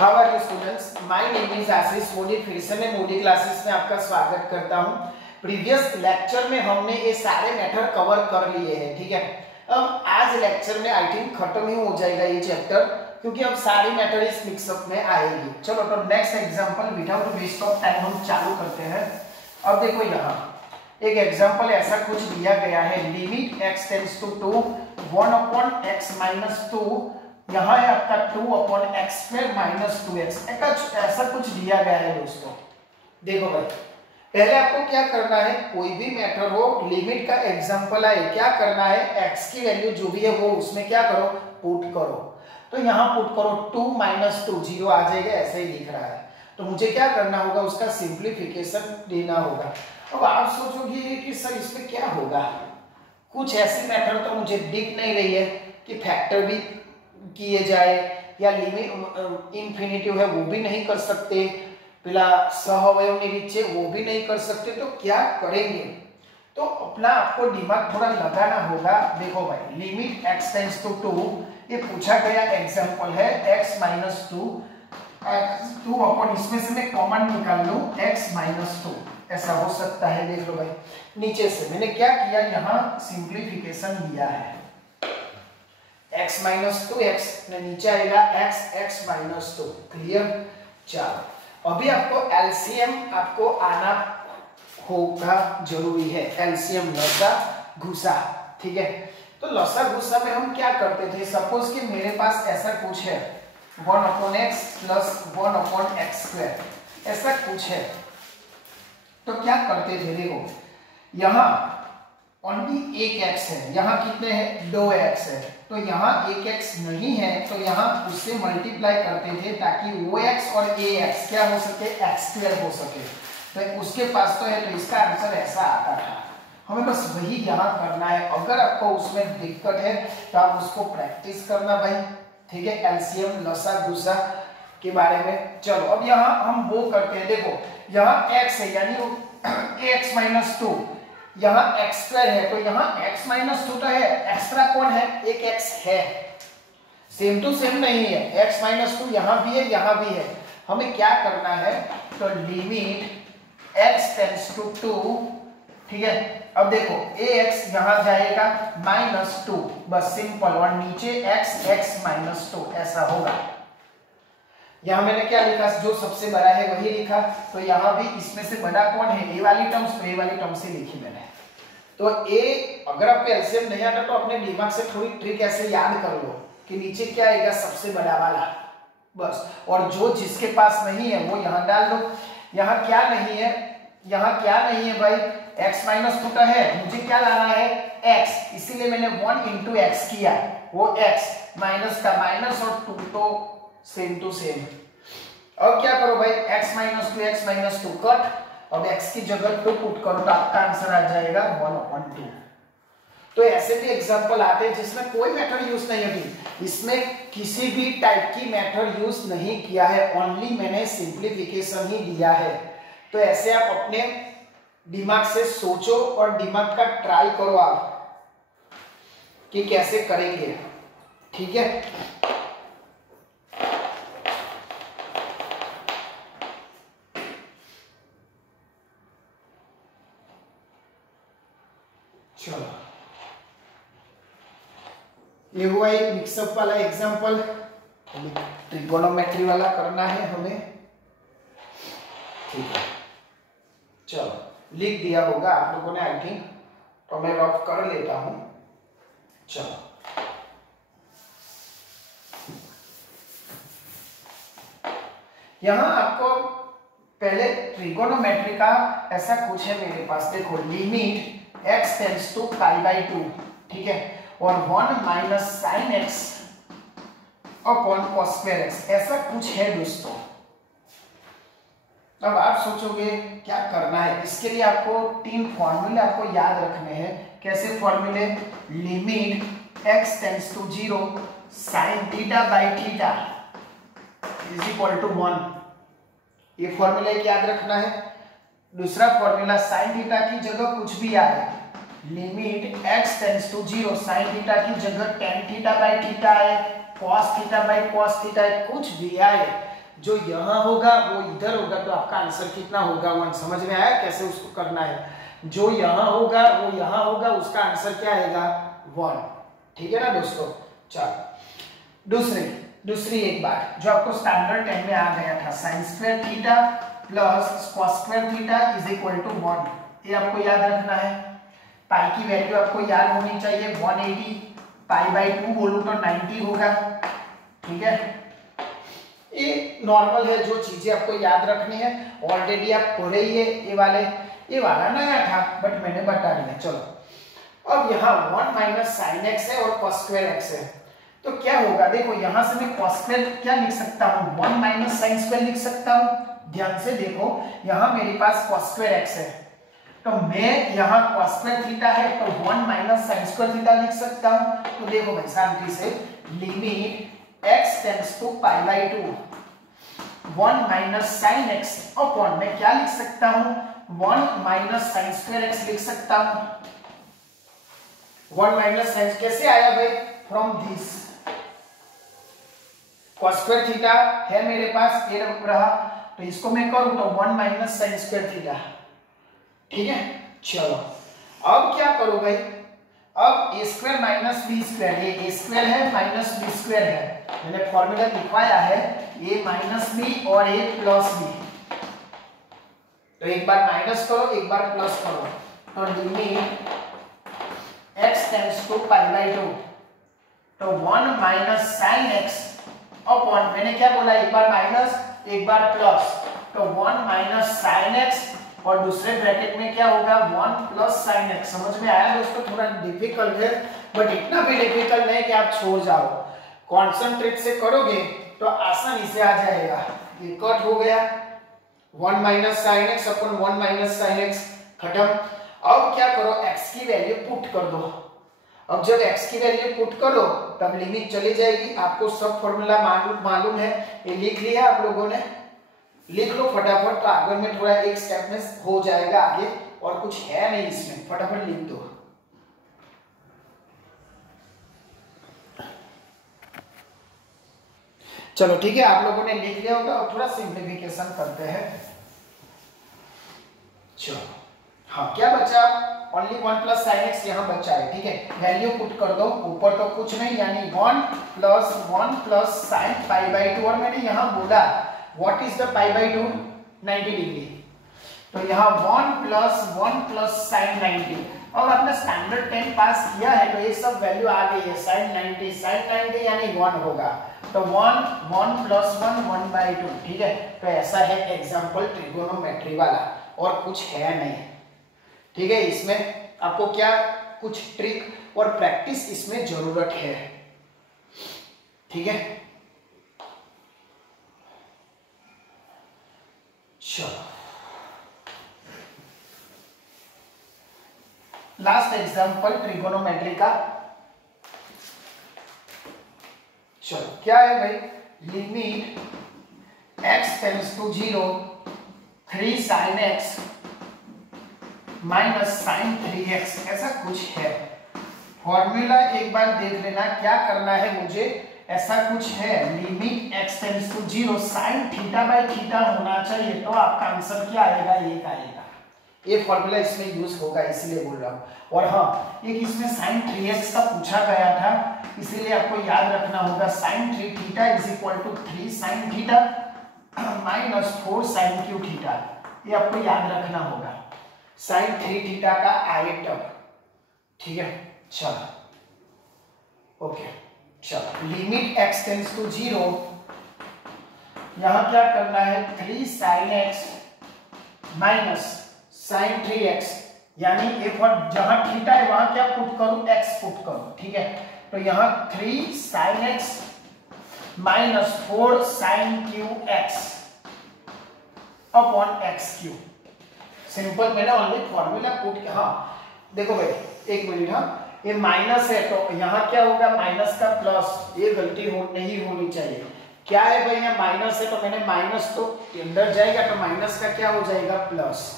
How are you students, my name is Ashish Modi. फिर से मैं मोदी क्लासेस में आपका स्वागत करता हूं। प्रीवियस लेक्चर में हमने ये सारे मेथड कवर कर लिए हैं, ठीक है। अब आज लेक्चर में आई थिंक खत्म ही हो जाएगा ये चैप्टर, क्योंकि अब सारी मेथड इस मिक्सअप में आएगी। चलो तो next example without waste of time हम चालू करते हैं। अब देखो यहाँ एक एग्जांपल ऐसा कुछ दिया गया है, limit x tends to 2 1/x - 2, यहाँ है आपका 2/x² - 2x। ऐसा कुछ दिया गया है दोस्तों। देखो भाई, पहले आपको क्या करना है, कोई भी मेथड हो, लिमिट का एग्जांपल आए, क्या करना है, x की वैल्यू जो भी है वो उसमें क्या करो, पुट करो। तो यहाँ पुट करो 2 - 2, 0 आ जाएगा, ऐसे ही दिख रहा है। तो मुझे क्या करना होगा, उसका सिंप्लीफिकेशन देना होगा। अब आप सोचोगे कि सर इसमें क्या होगा, कुछ ऐसी मेथड तो मुझे दिख नहीं रही है कि फैक्टर भी किए जाए या लिमिट इंफिनिटिव है वो भी नहीं कर सकते, पिला सहअवयव निरीक्षे वो भी नहीं कर सकते, तो क्या करेंगे। तो अपना आपको दिमाग थोड़ा लगाना होगा। देखो भाई, लिमिट x टेंड्स टू 2, ये पूछा गया एग्जांपल है x - 2 2 इसमें से मैं कॉमन निकाल लूं x - 2, ऐसा हो सकता है। देख लो भाई, नीचे से मैंने क्या किया, यहाँ सिंप्लीफिकेशन लिया है, x - 2x नीचे आएगा x - 2। क्लियर। चलो अभी आपको एलसीएम आपको आना होगा, जरूरी है एलसीएम, लसा घुसा, ठीक है। तो लसा घुसा में हम क्या करते थे, सपोज कि मेरे पास ऐसा कुछ है 1/x + 1/x², ऐसा कुछ है। तो क्या करते थे, देखो यहाँ ओनली एक x है, यहाँ कितने हैं, 2x है। तो यहाँ एक x नहीं है, तो यहाँ उससे मल्टीप्लाई करते थे ताकि वो x और ax क्या हो सके, x² हो सके। तो उसके पास तो है, तो इसका आंसर ऐसा आता था। हमें बस वही यहाँ करना है। अगर आपको उसमें दिक्कत है तो आप उसको प्रैक्टिस करना भाई, ठीक है, एलसीएम लसा गुसा के बारे में। चलो अब यहाँ हम वो करते हैं। देखो यहाँ x है, यानी x - 2, यहाँ x² है, तो यहाँ x - 2 तो है, एक्स्ट्रा कौन है, एक x है, सेम टू सेम नहीं है। x - 2 यहाँ भी है, यहाँ भी है। हमें क्या करना है, तो लिमिट x टेंड्स टू 2, ठीक है। अब देखो ax यहाँ जाएगा -2, बस सिंपल, और नीचे x - 2 ऐसा होगा। यहाँ मैंने क्या लिखा, जो सबसे बड़ा है वही लिखा। तो यहाँ भी इसमें से बड़ा कौन है, ए वाली टर्म्स, तो ए वाली टर्म से लिखी मैंने। तो ए, अगर आपको एलसीएम नहीं आता तो अपने दिमाग से थोड़ी ट्रिक ऐसे याद कर लो कि नीचे क्या आएगा, सबसे बड़ा वाला, बस। और जो जिसके पास नहीं है वो यहाँ डाल दो। यहाँ क्या नहीं है, यहाँ क्या नहीं है भाई, x - 2 है, मुझे क्या लाना है, x, इसीलिए मैंने 1 × x किया, वो x माइनस का माइनस और 2 तो सेम टू सेम। अब क्या करो भाई, x - 2 कट, अब x की जगह 2 पुट करो तो आपका आंसर आ जाएगा 1/2। तो ऐसे भी एग्जांपल आते हैं जिसमें कोई मेथड यूज नहीं होती, इसमें किसी भी टाइप की मेथड यूज नहीं किया है, ओनली मैंने सिंप्लीफिकेशन ही दिया है। तो ऐसे आप अपने दिमाग से सोचो और दिमाग का ट्राई करो आप कि कैसे करेंगे, ठीक है। चलो ये हुआ एक मिक्सअप वाला एग्जांपल। ट्रिगोनोमेट्री वाला करना है हमें, ठीक है। चलो लिख दिया होगा आप लोगों ने आई थिंक, तो मैं रफ कर लेता हूं। चलो यहां आपको पहले ट्रिगोनोमेट्री का ऐसा कुछ है मेरे पास। देखो लिमिट x टेंड्स टू π/2, ठीक है, और 1 - sin x upon cos² x, ऐसा कुछ है दोस्तों। अब आप सोचोगे क्या करना है, इसके लिए आपको 3 फॉर्मूले आपको याद रखने हैं। कैसे फॉर्मूले, limit x tends to 0 sin θ/θ = 1, ये फॉर्मूला याद रखना है। दूसरा फॉर्मूला sin थीटा की जगह कुछ भी आए, limit x tends to 0 sin theta की जगह tan θ/θ है, cos θ/cos θ है, कुछ भी आए, जो यहाँ होगा वो इधर होगा, तो आपका आंसर कितना होगा 1। समझ में आया कैसे उसको करना है? जो यहाँ होगा वो यहाँ होगा, उसका आंसर क्या आएगा 1। ठीक है ना दोस्तों? चलो दूसरी एक बात जो आपको स्टैंडर्ड 10 में आ गया था, sin square theta plus cos square theta is equal to 1। ये आपको याद रखना है। पाई की वैल्यू आपको याद होनी चाहिए 180, पाई बाई 2 बोलूं तो 90 होगा। ठीक है, ये नॉर्मल है, जो चीजें आपको याद रखनी है ऑलरेडी आप पढ़े ही है। ये वाला नया था बट मैंने बता दिया। चलो अब यहाँ 1 माइनस साइन एक्स है और cos स्क्वायर एक्स है, तो क्या होगा देखो, यहां से मैं cos स्क्वायर क्या लिख सकता हूँ 1 माइनस साइन स्क्वायर लिख सकता हूँ। ध्यान से देखो, यहाँ मेरे पास cos स्क्वायर एक्स है, तो मैं यहाँ cos स्क्वायर थीटा है तो 1 माइनस साइन स्क्वायर थीटा लिख सकता हूँ। तो देखो भाई शांति से, limit x tends to pi by 2 1 minus sine x upon मैं क्या लिख सकता हूँ 1 माइनस साइन स्क्वायर एक्स लिख सकता हूँ। 1 माइनस साइन कैसे आया भाई? From this cos square theta है मेरे पास, ये रहा, तो इसको मैं करूं तो 1 माइनस साइन स्क्वायर थीटा। ठीक है, चलो अब क्या करो भाई, अब a square minus B square, ये a स्क्वायर है माइनस बी स्क्वायर है, मैंने फॉर्मूला लिखवाया है a माइनस बी और a प्लस बी। तो एक बार माइनस करो एक बार प्लस करो, तो limit x tends to pi by 2 तो 1 माइनस साइन एक्स अपॉन मैंने क्या बोला, एक बार माइनस एक बार प्लस, तो 1 माइनस साइन एक्स और दूसरे ब्रैकेट में क्या होगा 1 प्लस साइन एक्स। समझ में आया दोस्तों? थोड़ा डिफिकल्ट है बट इतना भी डिफिकल्ट नहीं कि आप छोड़ जाओ, कॉन्सेंट्रेट से करोगे तो आसानी से आ जाएगा। ये कट हो गया 1 minus sine x upon 1 minus sine x, खत्म। अब क्या करो, x की वैल्यू पुट कर दो। अब जब x की वैल्यू पुट करो तब लिमिट चली जाएगी। आपको सब फॉर्मूला मालूम है, ये लिख लिया आप लोगों ने, लिख लो फटाफट, तो आगे में थोड़ा एक स्टेप में हो जाएगा आगे, और कुछ है नहीं इसमें, फटाफट लिख दो। चलो ठीक है, आप लोगों ने लिख लिया होगा, और थोड़ा सिंप्लीफिकेशन करते हैं। चलो हाँ, क्या बचा, ओनली 1 प्लस साइन एक्स यहाँ बचा है। ठीक है, वैल्यू पुट कर दो, ऊपर तो कुछ नहीं, यानी 1 प्लस साइन पाई बाई 2, और मैंने यहाँ बोला what is the pi by 2 90 degree, तो यहाँ 1 प्लस साइन 90। अब आपने स्टैंडर्ड 10 पास किया है तो ये सब वैल्यू आ गई है, साइन 90 यानी 1 होगा, तो 1 प्लस 1 बाई 2। ठीक है, तो ऐसा है एग्जाम्पल ट्रिगोनोमेट्री वाला, और कुछ है नहीं। ठीक है, इसमें आपको क्या कुछ ट्रिक और प्रैक्टिस इसमें जरूरत है। ठीक है, चलो लास्ट एग्जांपल ट्रिगोनोमेट्री का। चलो क्या है भाई, limit x tends to 0 3 sin x minus sine 3x, ऐसा कुछ है। फॉर्मूला एक बार देख लेना, क्या करना है मुझे, ऐसा कुछ है, limit x tends to 0 sine theta by theta होना चाहिए, तो आपका आंसर क्या आएगा, ये आएगा। ये फॉर्मूला इसमें यूज होगा, इसलिए बोल रहा हूं। और हाँ, एक इसमें साइन 3x का पूछा गया था, इसीलिए आपको याद रखना होगा sine 3 theta is equal to 3 sine theta minus 4 sine cube theta, ये आपको याद रखना होगा, साइन 3 थीटा का आइटम। ठीक है, चलो ओके, चलो लिमिट x टेंड्स टू 0, यहां क्या करना है 3 sine x minus sine 3x, यानी एक बार जहां थीटा है वहां क्या पुट करूं, x पुट करूं। ठीक है, तो यहां 3 sine x minus 4 sine cube x upon x cube. Simple, मैंने ऑनली फॉर्मूला पुट किया। हाँ देखो भाई, एक मिनट, हाँ ये माइनस है तो यहाँ क्या होगा, माइनस का प्लस, ये गलती नहीं होनी चाहिए। क्या है भाई, यहाँ माइनस है तो मैंने माइनस तो अंदर जाएगा तो माइनस का क्या हो जाएगा, प्लस।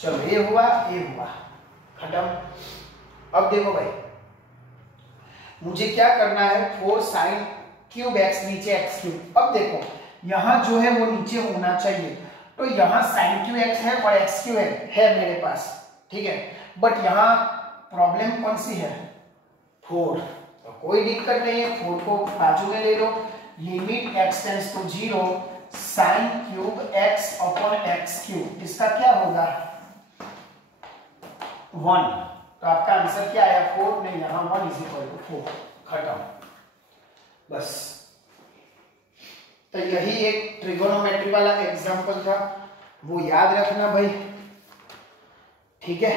चलो ये हुआ खत्म। अब देखो भाई, मुझे क्या करना है 4 साइन क्यूब x नीचे x क्यूब। अब देखो यहाँ जो है वो नीचे होना चाहिए। तो यहाँ साइन क्यू एक्स है और एक्स क्यू है मेरे पास, ठीक है। बट यहाँ प्रॉब्लम कौन सी है, 4। तो कोई दिक्कत नहीं है, 4 को बाजू में ले लो। Limit x tends to 0 sine cube x upon x cube, इसका क्या होगा 1। तो आपका आंसर क्या आया 4, नहीं यहाँ 1 इज इक्वल टू 4, खत्म बस। तो यही एक ट्रिगोनोमेट्री वाला एग्जांपल था, वो याद रखना भाई, ठीक है।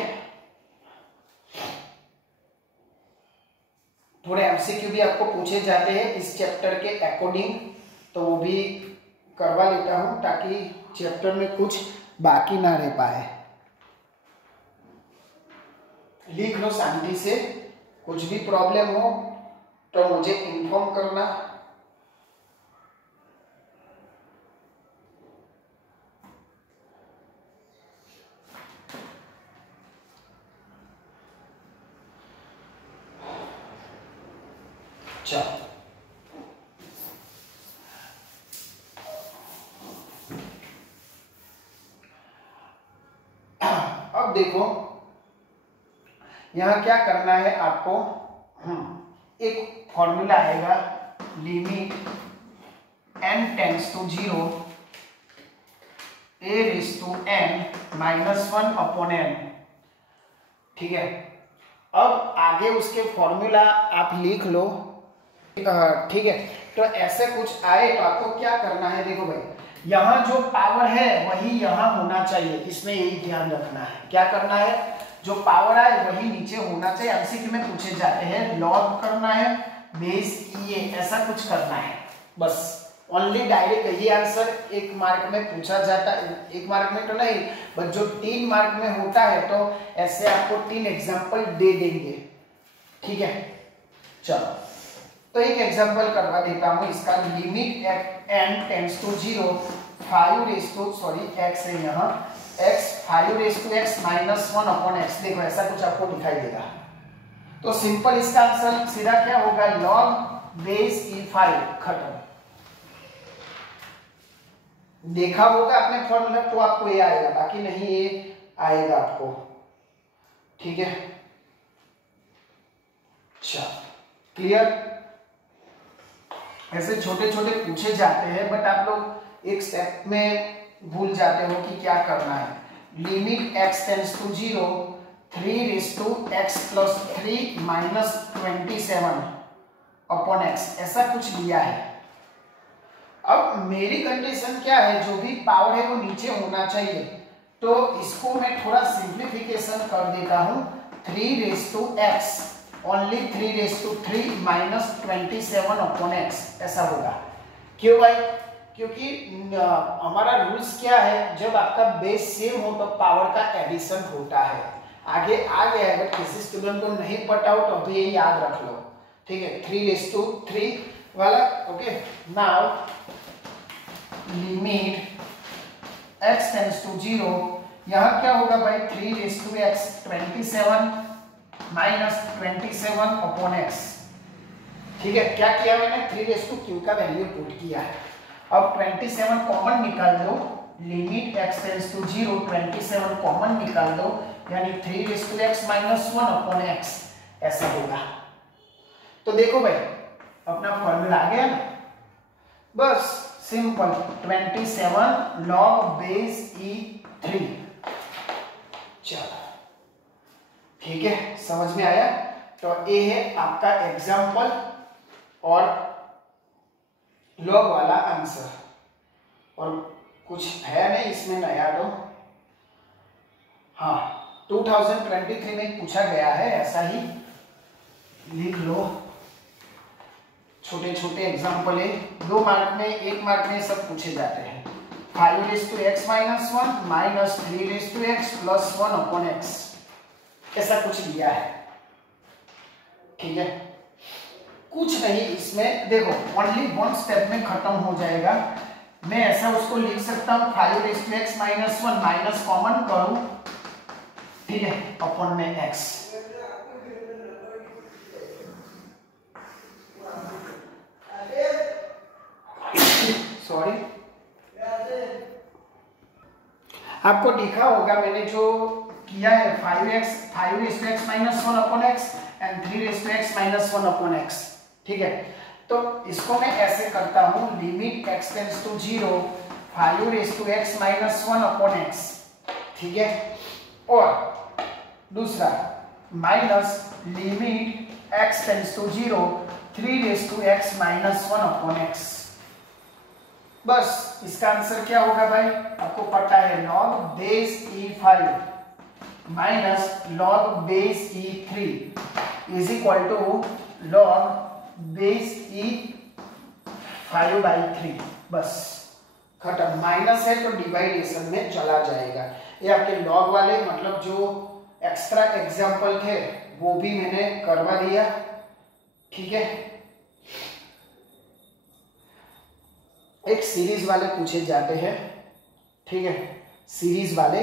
थोड़े एमसीक्यू भी आपको पूछे जाते हैं इस चैप्टर के अकॉर्डिंग, तो वो भी करवा लेता हूं ताकि चैप्टर में कुछ बाकी ना रह पाए। लिख लो शांति से, कुछ भी प्रॉब्लम हो तो मुझे इन्फॉर्म करना। चलो अब देखो यहां क्या करना है आपको, एक फॉर्मूला आएगा limit n tends to 0 a raise to n -1 upon n, ठीक है। अब आगे उसके फॉर्मूला आप लिख लो, ठीक है। तो ऐसे कुछ आए तो आपको क्या करना है, देखो भाई यहाँ जो पावर है वही यहाँ होना चाहिए, इसमें यही ध्यान रखना है। क्या करना है, जो पावर आए वही नीचे होना चाहिए। एमसीक्यू में पूछे जाते हैं लॉग करना है बेस e ऐसा कुछ करना है बस। ओनली डायरेक्ट ये आंसर 1 मार्क में पूछा जाता है, 1 मार्क में तो नहीं बट जो 3 मार्क में होता है, तो ऐसे आपको 3 एग्जाम्पल दे देंगे, ठीक है। चलो तो एक एग्जांपल करवा देता हूं इसका। Limit n tends to 0 5 raise to x है यहाँ x 5 raise to x -1 upon x, देखो ऐसा कुछ आपको दिखाई देगा। तो सिंपल इसका आंसर सीधा क्या होगा, log बेस e5, खत्म। देखा होगा आपने फॉर्मूला तो आपको ये आएगा, बाकी नहीं ये आएगा आपको, ठीक है। अच्छा क्लियर। ऐसे छोटे छोटे पूछे जाते हैं बट आप लोग एक स्टेप में भूल जाते हो कि क्या करना है। Limit x tends to 0 3 raise to x plus 3 -27 upon x, ऐसा कुछ लिया है। अब मेरी कंडीशन क्या है, जो भी पावर है वो नीचे होना चाहिए, तो इसको मैं थोड़ा सिंप्लीफिकेशन कर देता हूं। 3 raise to x only 3 raise to 3 -27 upon x, ऐसा होगा। क्यों भाई, क्योंकि हमारा रूल्स क्या है, जब आपका बेस सेम हो तो पावर का एडिशन होता है। आगे आ गया है बट किसी स्टूडेंट को नहीं पता हो तो अभी ये याद रख लो, ठीक है। 3 रेज़ टू 3 वाला, okay. Now limit x tends to 0, यहाँ क्या होगा भाई 3 raise to x 27 -27 upon x, ठीक है। क्या किया मैंने, 3 रेज़ टू q का वैल्यू पुट किया है। अब 27 कॉमन निकाल दो, limit x tends to 0 27 common निकाल दो, यानी 3 raise to x -1 upon x, ऐसा होगा। तो देखो भाई अपना फॉर्मूला आ गया ना, बस सिंपल 27 log बेस e3, चलो ठीक है, समझ में आया। तो ये है आपका एग्जाम्पल और लॉग वाला आंसर, और कुछ है नहीं इसमें नया। तो हाँ 2023 में पूछा गया है, ऐसा ही लिख लो। छोटे छोटे एग्जाम्पल है, 2 मार्क में 1 मार्क में सब पूछे जाते हैं। 5 raise to x -1 -3 raise to x plus 1 upon x, ऐसा कुछ दिया है, ठीक है। कुछ नहीं इसमें, देखो ओनली 1 स्टेप में खत्म हो जाएगा। मैं ऐसा उसको लिख सकता हूँ 5 raise to x -1 minus common करूं, ठीक है, अपॉन में x। सॉरी, आपको दिखा होगा मैंने जो किया है 5x minus 1 upon x and 3x minus 1 upon x. ठीक है, तो इसको मैं ऐसे करता हूं, limit x tends to 0 5x minus 1 upon x. ठीक है, और दूसरा minus limit x tends to 0 3x minus 1 upon x. बस इसका आंसर क्या होगा भाई, आपको पता है log base e5 minus log base e3 is equal to log base e5 by 3। बस खत्म, माइनस है तो डिवाइडेशन में चला जाएगा। ये आपके लॉग वाले मतलब जो एक्स्ट्रा एग्जाम्पल थे वो भी मैंने करवा दिया। ठीक है, एक सीरीज वाले पूछे जाते हैं। ठीक है, सीरीज वाले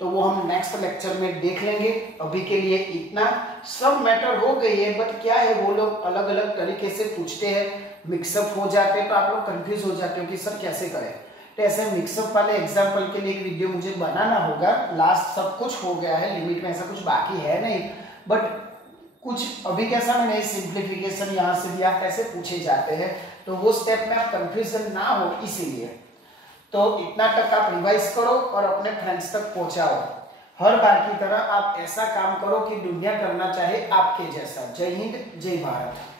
तो वो हम नेक्स्ट लेक्चर में देख लेंगे। अभी के लिए इतना, सब मैटर हो गई है, बट क्या है वो लोग अलग अलग तरीके से पूछते हैं, मिक्सअप हो जाते हैं, तो आप लोग कंफ्यूज हो जाते हो कि सर कैसे करें। तो ऐसे मिक्सअप वाले एग्जाम्पल के लिए एक वीडियो मुझे बनाना होगा। लास्ट सब कुछ हो गया है, लिमिट में ऐसा कुछ बाकी है नहीं, बट कुछ अभी कैसा मैंने सिंप्लीफिकेशन यहाँ से दिया, ऐसे पूछे जाते हैं, तो वो स्टेप में आप कंफ्यूजन ना हो इसीलिए। तो इतना तक आप रिवाइज करो और अपने फ्रेंड्स तक पहुंचाओ। हर बार की तरह आप ऐसा काम करो कि दुनिया करना चाहे आपके जैसा। जय हिंद, जय भारत।